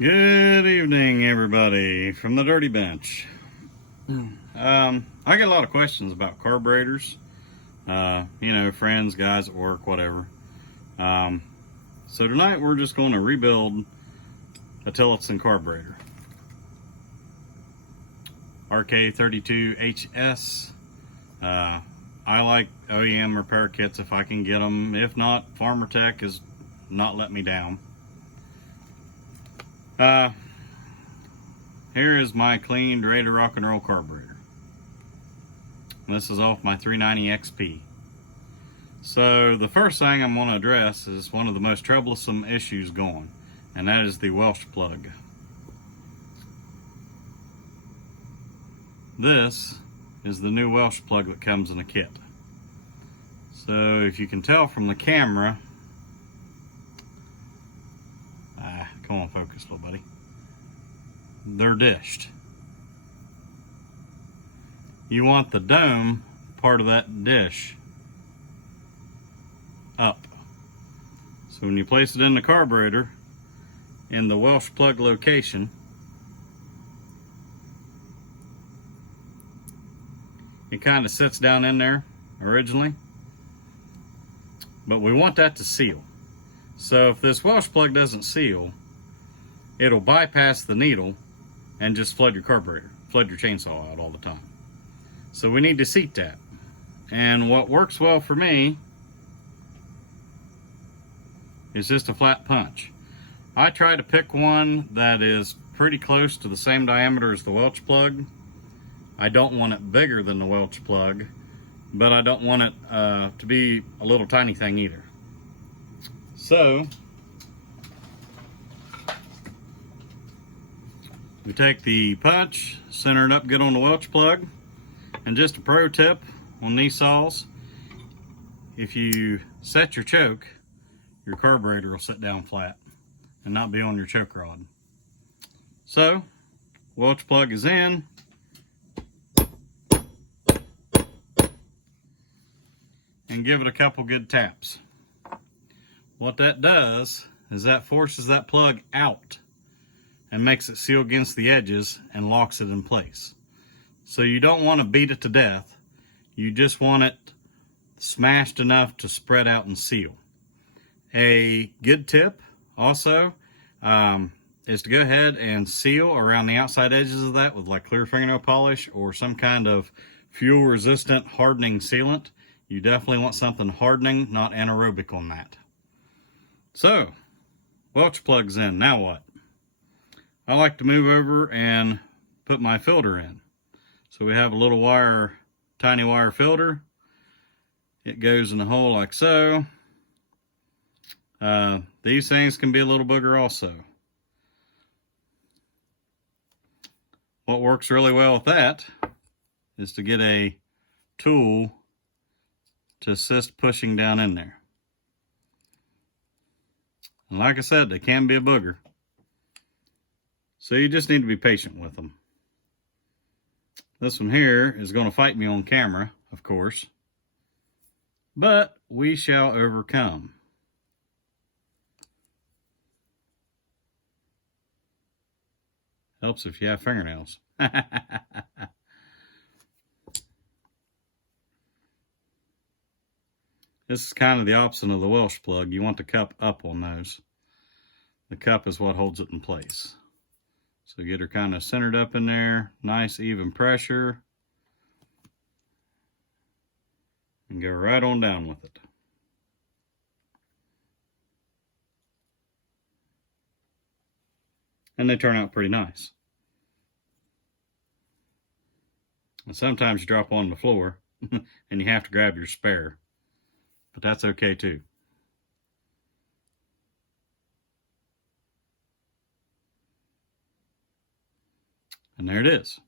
Good evening, everybody, from the Dirty Bench. I get a lot of questions about carburetors. Friends, guys at work, whatever. So tonight we're just going to rebuild a Tillotson carburetor. RK32HS. I like OEM repair kits if I can get them. If not, Farmer Tech has not let me down. Here is my cleaned, ready to rock and roll carburetor. This is off my 390 XP. So the first thing I'm going to address is one of the most troublesome issues going, and that is the Welsh plug. This is the new Welsh plug that comes in a kit. So if you can tell from the camera, come on, focus, little buddy. They're dished. You want the dome part of that dish up. So when you place it in the carburetor in the Welsh plug location, it kind of sits down in there originally, but we want that to seal. So if this Welsh plug doesn't seal, it'll bypass the needle and just flood your carburetor, flood your chainsaw out all the time. So we need to seat that. And what works well for me is just a flat punch. I try to pick one that is pretty close to the same diameter as the Welsh plug. I don't want it bigger than the Welsh plug, but I don't want it to be a little tiny thing either. So we take the punch, center it up good on the Welsh plug, and just a pro tip on these saws, if you set your choke, your carburetor will sit down flat and not be on your choke rod. So, Welsh plug is in. And give it a couple good taps. What that does is that forces that plug out and makes it seal against the edges and locks it in place. So you don't want to beat it to death. You just want it smashed enough to spread out and seal. A good tip also is to go ahead and seal around the outside edges of that with like clear fingernail polish or some kind of fuel resistant hardening sealant. You definitely want something hardening, not anaerobic on that. So, Welsh plug's in. Now what? I like to move over and put my filter in. So we have a little wire, tiny wire filter. It goes in the hole like so. These things can be a little booger also. What works really well with that is to get a tool to assist pushing down in there. And like I said, they can be a booger. So you just need to be patient with them. This one here is going to fight me on camera, of course. But we shall overcome. Helps if you have fingernails. This is kind of the opposite of the Welsh plug. You want the cup up on those. The cup is what holds it in place. So get her kind of centered up in there. Nice even pressure. And go right on down with it. And they turn out pretty nice. And sometimes you drop on the floor and you have to grab your spare. But that's okay too. And there it is.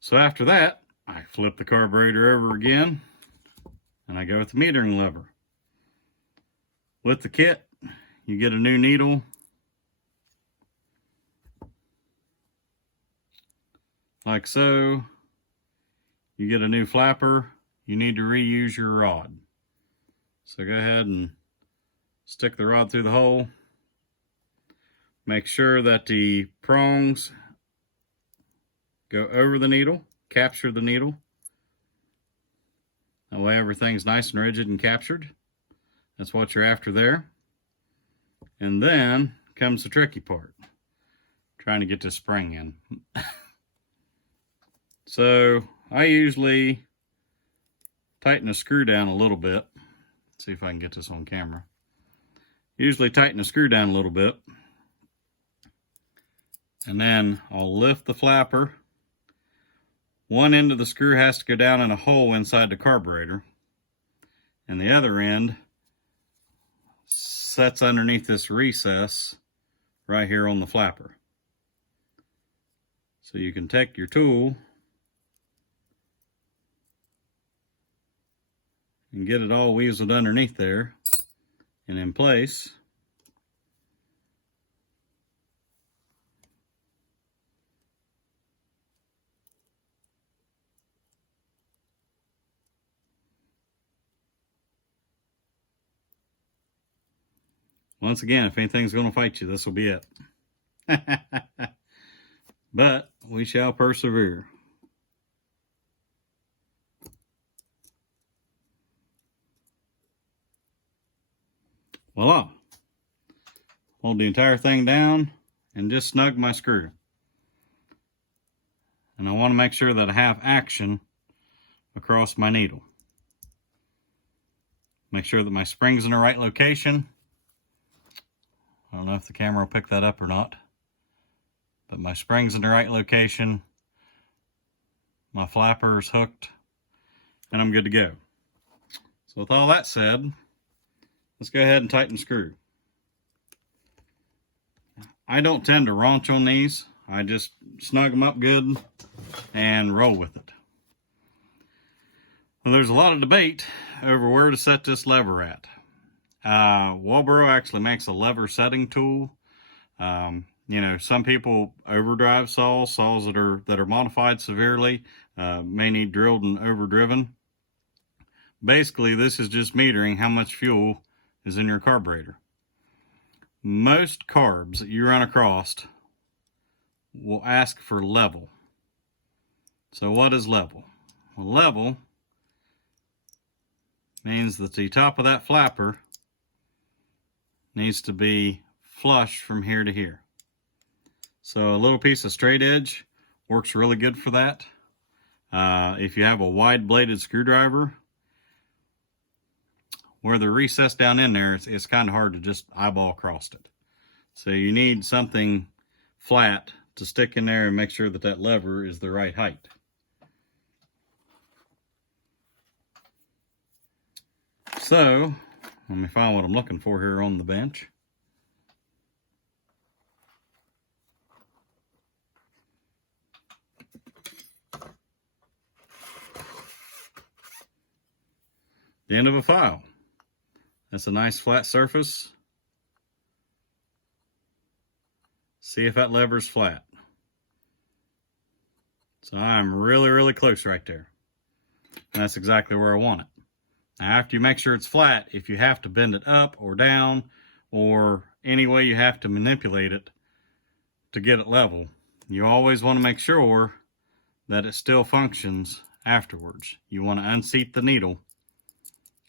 So after that, I flip the carburetor over again and I go with the metering lever. With the kit, you get a new needle. Like so. You get a new flapper. You need to reuse your rod. So go ahead and stick the rod through the hole. Make sure that the prongs go over the needle, capture the needle. That way everything's nice and rigid and captured. That's what you're after there. And then comes the tricky part, trying to get this spring in. So I usually tighten the screw down a little bit. Let's see if I can get this on camera. Usually tighten the screw down a little bit. And then I'll lift the flapper. One end of the screw has to go down in a hole inside the carburetor, and the other end sets underneath this recess right here on the flapper. So you can take your tool and get it all weaseled underneath there and in place. Once again, if anything's going to fight you, this will be it. But we shall persevere. Voila. Hold the entire thing down and just snug my screw. And I want to make sure that I have action across my needle. Make sure that my spring's in the right location. I don't know if the camera will pick that up or not, but my spring's in the right location, my flapper is hooked, and I'm good to go. So with all that said, let's go ahead and tighten the screw. I don't tend to raunch on these. I just snug them up good and roll with it. Well, there's a lot of debate over where to set this lever at. Walbro actually makes a lever setting tool. You know, some people overdrive saws that are modified severely, may need drilled and overdriven. Basically, this is just metering how much fuel is in your carburetor. Most carbs that you run across will ask for level. So what is level? Well, level means that the top of that flapper needs to be flush from here to here. So a little piece of straight edge works really good for that. If you have a wide bladed screwdriver, where the recess down in there, it's kind of hard to just eyeball across it. So you need something flat to stick in there and make sure that that lever is the right height. So let me find what I'm looking for here on the bench. The end of a file. That's a nice flat surface. See if that lever's flat. So I'm really close right there. And that's exactly where I want it. Now after you make sure it's flat, if you have to bend it up or down or any way you have to manipulate it to get it level, you always want to make sure that it still functions afterwards. You want to unseat the needle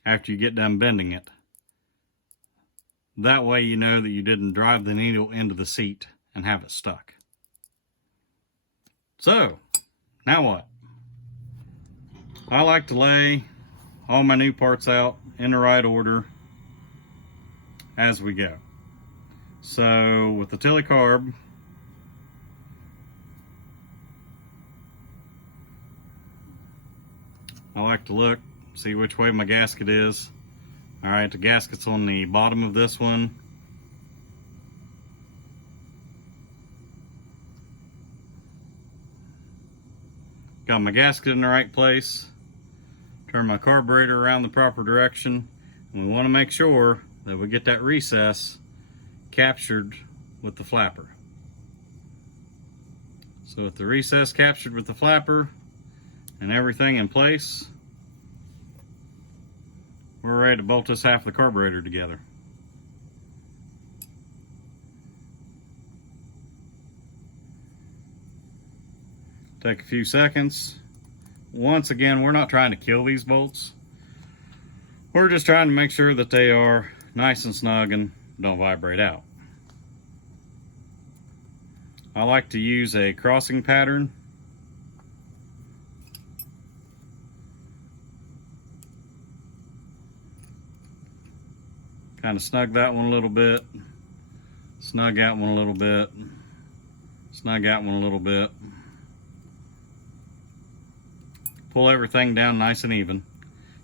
after you get done bending it. That way you know that you didn't drive the needle into the seat and have it stuck. So, now what? I like to lay all my new parts out in the right order as we go. So, with the carb, I like to look, see which way my gasket is. All right, the gasket's on the bottom of this one. Got my gasket in the right place. Turn my carburetor around the proper direction. And we want to make sure that we get that recess captured with the flapper. So with the recess captured with the flapper and everything in place, we're ready to bolt this half of the carburetor together. Take a few seconds. Once again, we're not trying to kill these bolts. We're just trying to make sure that they are nice and snug and don't vibrate out. I like to use a crossing pattern. Kind of snug that one a little bit, snug that one a little bit, snug that one a little bit. Pull everything down nice and even.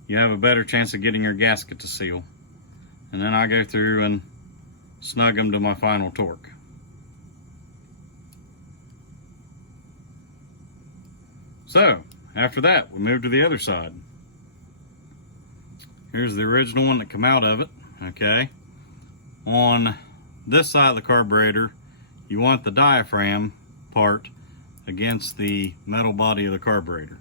You have a better chance of getting your gasket to seal. And then I go through and snug them to my final torque. So, after that, we move to the other side. Here's the original one that come out of it, okay? On this side of the carburetor, you want the diaphragm part against the metal body of the carburetor,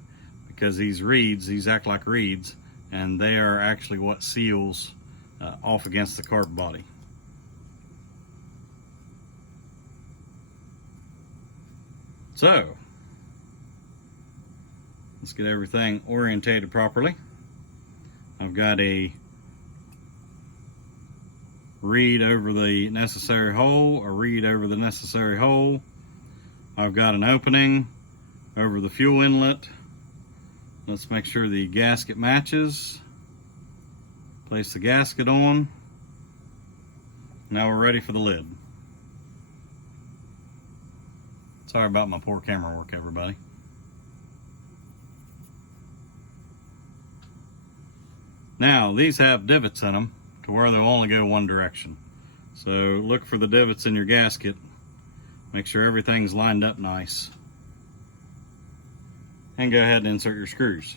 because these reeds, these act like reeds, and they are actually what seals off against the carb body. So, let's get everything orientated properly. I've got a reed over the necessary hole, a reed over the necessary hole. I've got an opening over the fuel inlet. Let's make sure the gasket matches. Place the gasket on. Now we're ready for the lid. Sorry about my poor camera work, everybody. Now, these have divots in them to where they'll only go one direction. So look for the divots in your gasket. Make sure everything's lined up nice. And go ahead and insert your screws.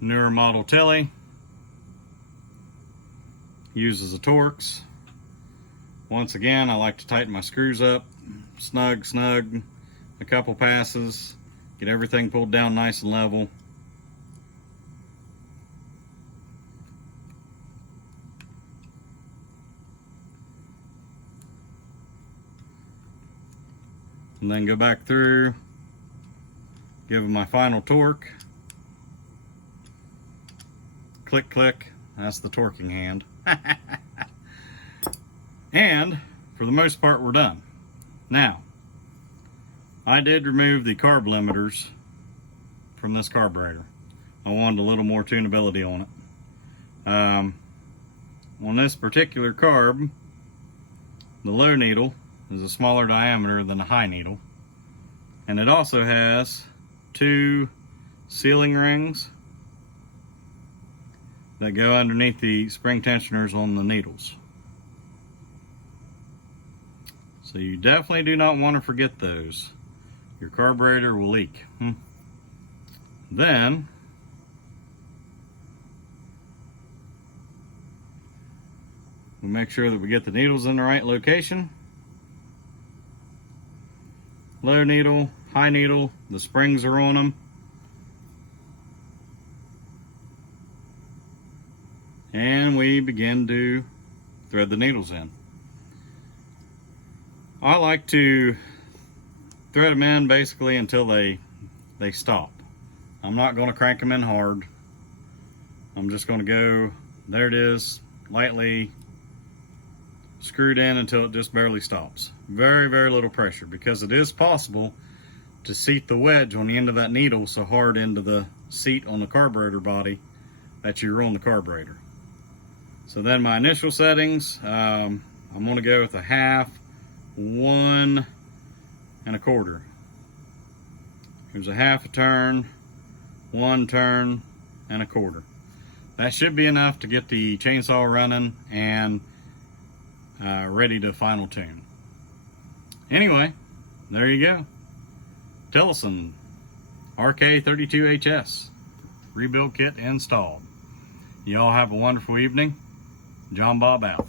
Newer model Tele uses the Torx. Once again, I like to tighten my screws up, snug, a couple passes, get everything pulled down nice and level. And then go back through, give them my final torque. Click, click, that's the torquing hand. And for the most part, we're done. Now, I did remove the carb limiters from this carburetor. I wanted a little more tunability on it. On this particular carb, the low needle is a smaller diameter than the high needle. And it also has 2 sealing rings that go underneath the spring tensioners on the needles. So you definitely do not want to forget those. Your carburetor will leak. Then we make sure that we get the needles in the right location. Low needle, high needle, the springs are on them. And we begin to thread the needles in. I like to thread them in basically until they stop. I'm not going to crank them in hard. I'm just going to go, there it is, lightly screwed in until it just barely stops. Very, very little pressure, because it is possible to seat the wedge on the end of that needle so hard into the seat on the carburetor body that you ruin the carburetor. So then my initial settings, I'm going to go with a 1/2, 1 1/4. Here's a 1/2 a turn, 1 turn, and 1/4. That should be enough to get the chainsaw running and ready to final tune. Anyway, there you go. Tillotson RK32HS rebuild kit installed. You all have a wonderful evening. John Bob out.